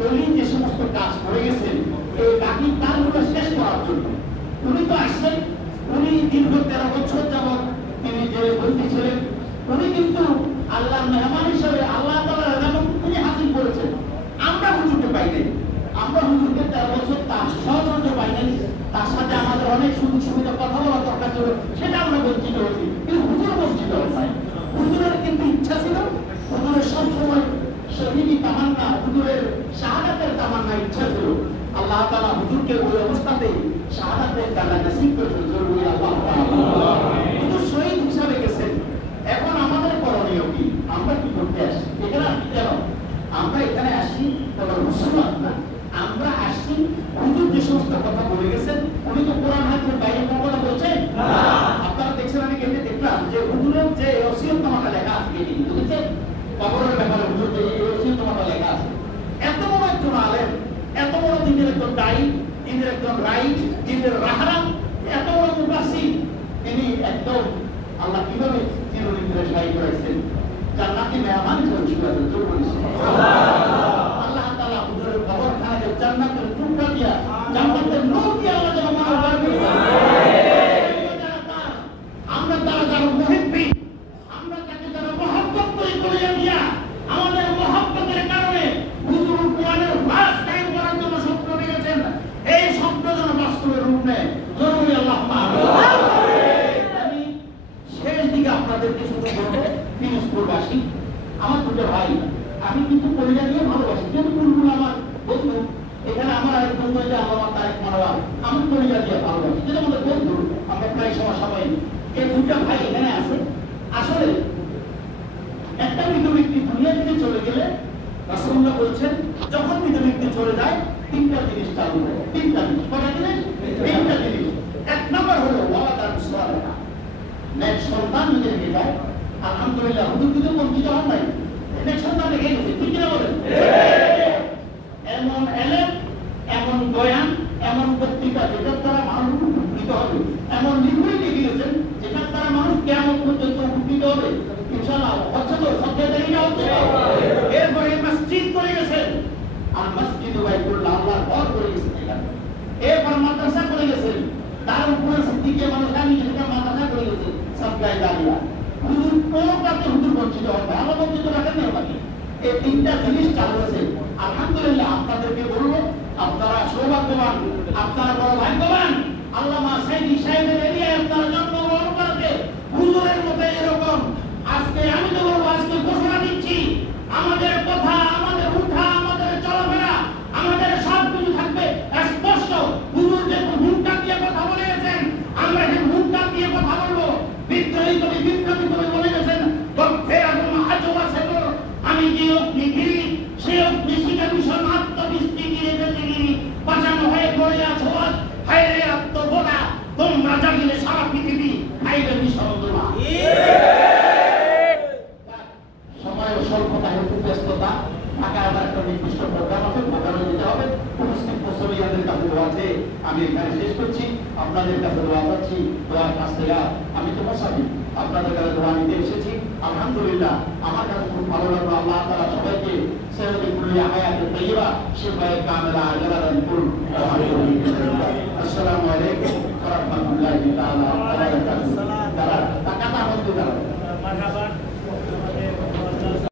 ওলি যে সমস্ত কাজ করে গেছেন এই বাকি কাজগুলো শেষ করার জন্য উনি তো আসছেন। উনি দীর্ঘ 13 বছর যাবৎ তিনি জেলে বন্দী ছিলেন। উনি কিন্তু আল্লাহর মেহমান হিসেবে আল্লাহ তাআলার রেজামত তিনি হাসিল করেছেন। আমরা হুজুরকে পাই নাই। আমরা হুজুরকে 13 বছর তার সহযোগিতা পাই নাই। তার সাথে আমাদের অনেক সুযোগ সুবিধা কথা বলা দরকার ছিল, সেটা আমরা বঞ্চিত হয়েছি। কিন্তু হুজুর বঞ্চিত হয়। হুজুরের কিন্তু ইচ্ছা ছিল, হুজুরের সবসময় শহীদি তামান্না, হুজুরের শাহাদাতের তামান্না ইচ্ছা ছিল। আল্লাহ তাআলা হুজুরকে ওই অবস্থাতে শাহাদাতের তাআলা নসিব করেছেন। জরুরি আল্লাহ তাআলা হুজুর শহীদ হিসাবে গেছেন। এখন আমাদের করণীয় কি? আমরা কি করতে আসি এখানে? আসি কেন? আমরা এখানে আসি তবে মুসলমান না, আমরা আসছি হুজুর যে সমস্ত কথা বলে গেছেন। উনি তো কোরআন হাদিসের বাইরে কথা বলছেন না। আপনারা দেখছেন, আমি কেটে দেখলাম যে হুজুরের যে ওসিয়তনামাটা লেখা আছে, বুঝেছেন? কবরের ব্যাপারে হুজুর যে ওসিয়তনামাটা লেখা আছে, এত বড় একজন আলেম, এত বড় দিনের একজন দায়ী, দিনের একজন রাইট, দিনের রাহরাম, এত বড় মুফাসসির, তিনি একদম আল্লাহ কিভাবে চিরনিদ্রায় শায়ী করেছেন, জান্নাতি মেহমান হিসেবে শুয়ে আছেন। আল্লাহ তাআলা হুজুরের কবরখানাকে জান্নাতের টুকরা দিয়া, জান্নাতের নূর দিয়া আল্লাহ যেন মাফ করে দিন। আমরা তারা যারা মুহিব্বিন, আমরা তাকে যারা মহব্বত করে দিয়া, আমাদের মহব্বতের কারণে হুজুর কোরআনের বাস কায়েম করার জন্য স্বপ্ন দেখেছেন, এই স্বপ্ন যেন বাস্তবে রূপ নেয়। জরুরি আল্লাহ আপনাদেরকে শুধু বলবো, ফিরোজপুরবাসী আমার দুটো ভাই, আমি কিন্তু কলিজা নিয়ে ভালোবাসি। কিন্তু বুলবুল আমার বন্ধু, এখানে আমার আরেক বন্ধু আছে আমার তারেক মারওয়ার, আমি কলিজা দিয়ে ভালোবাসি, যেটা আমাদের বন্ধু। আমরা প্রায় সময় এই দুটা ভাই এখানে আছে। আসলে একটা মৃত ব্যক্তি দুনিয়া থেকে চলে গেলে রাসূলুল্লাহ বলছেন, যখন মৃত ব্যক্তি চলে যায় 3টা জিনিস চালু হয়। 3টা জিনিস। কয়টা জিনিস? 3টা জিনিস। এক নম্বর হলো ওয়ালাদান সালিহা, নেক সন্তান যদি রেখে যায়। আলহামদুলিল্লাহ হুজুর কিন্তু বঞ্চিত হন নাই, নেক সন্তান রেখে গেছে। ঠিক কিনা বলেন? এমন এলেম, এমন বয়ান, এমন পত্রিকা যেটার দ্বারা মানুষ উপকৃত হবে, এমন লিখে লিখে গেছেন যেটার দ্বারা মানুষ কিয়ামত পর্যন্ত উপকৃত হবে। ইনশাআল্লাহ হচ্ছে তো, সব জায়গায় হচ্ছে। এরপরে মসজিদ করে গেছেন, আর মসজিদ বাইতুল্লাহ, আল্লাহর ঘর করে গেছেন এখানে। এরপর মাদ্রাসা করে গেছেন, তার উপরে সিদ্দিকে মানুষ আমি যেটা মাদ্রাসা করে গেছেন, সব গায়ে দাঁড়িয়ে হুজুর কোনটাতে হুজুর বঞ্চিত হবে? আমরা বঞ্চিত রাখেন না আমাকে। এই 3টা জিনিস চালু আছে। আলহামদুলিল্লাহ আপনাদেরকে বলবো, আপনারা সৌভাগ্যবান, আপনারা বড় ভাগ্যবান। আল্লামা সাইদি সাহেবের এরিয়ায় আপনারা জন্মগ্রহণ করতে হুজুরের মতো এরকম আজকে আমি তো বলবো, আজকে ঘোষণা দিচ্ছি, আমাদের কথা, আমাদের উঠা, আমাদের চলাফেরা, আমাদের সব কিছু থাকবে স্পষ্ট। হুজুর যে হুঙ্কার দিয়ে কথা বলে গেছেন, আমরা এখন হুঙ্কার দিয়ে কথা বলবো। বিদ্রোহী কবি বলে গেছেন, আমি যে অগ্নিগিরি, সে অগ্নিশিখা ভীষণ আত্মবিস্তিগিরি বেদিগিরি, বাঁচানো হয়ে পড়ে আছো আজ, হায় রে আত্মবোধা, তোমরা জাগিলে সারা পৃথিবী হাইবে ভীষণ দোলা। সময় স্বল্পতা হেতু ব্যস্ততা, ঢাকা আবার একটা নির্দিষ্ট প্রোগ্রাম আছে, প্রোগ্রামে যেতে হবে। উপস্থিত মুসলিয়াদের কাছে দোয়া আছে, আমি এখানে শেষ করছি। আপনাদের কাছে দোয়া চাচ্ছি, দোয়ার কাছ থেকে আমি তো মশাবি, আপনাদের কাছে দোয়া নিতে এসেছি। আলহামদুলিল্লাহ আমার কাছে খুব ভালো লাগলো। আল্লাহ তাআলা সবাইকে সেহতে কুল্লিয়া হায়াতে তাইয়্যিবা, শিফায়ে কামিলা আজরান কুল। আসসালামু আলাইকুম ওয়া রাহমাতুল্লাহি তাআলা ওয়া বারাকাতুহু। তারা টাকাটা বলতে দাও।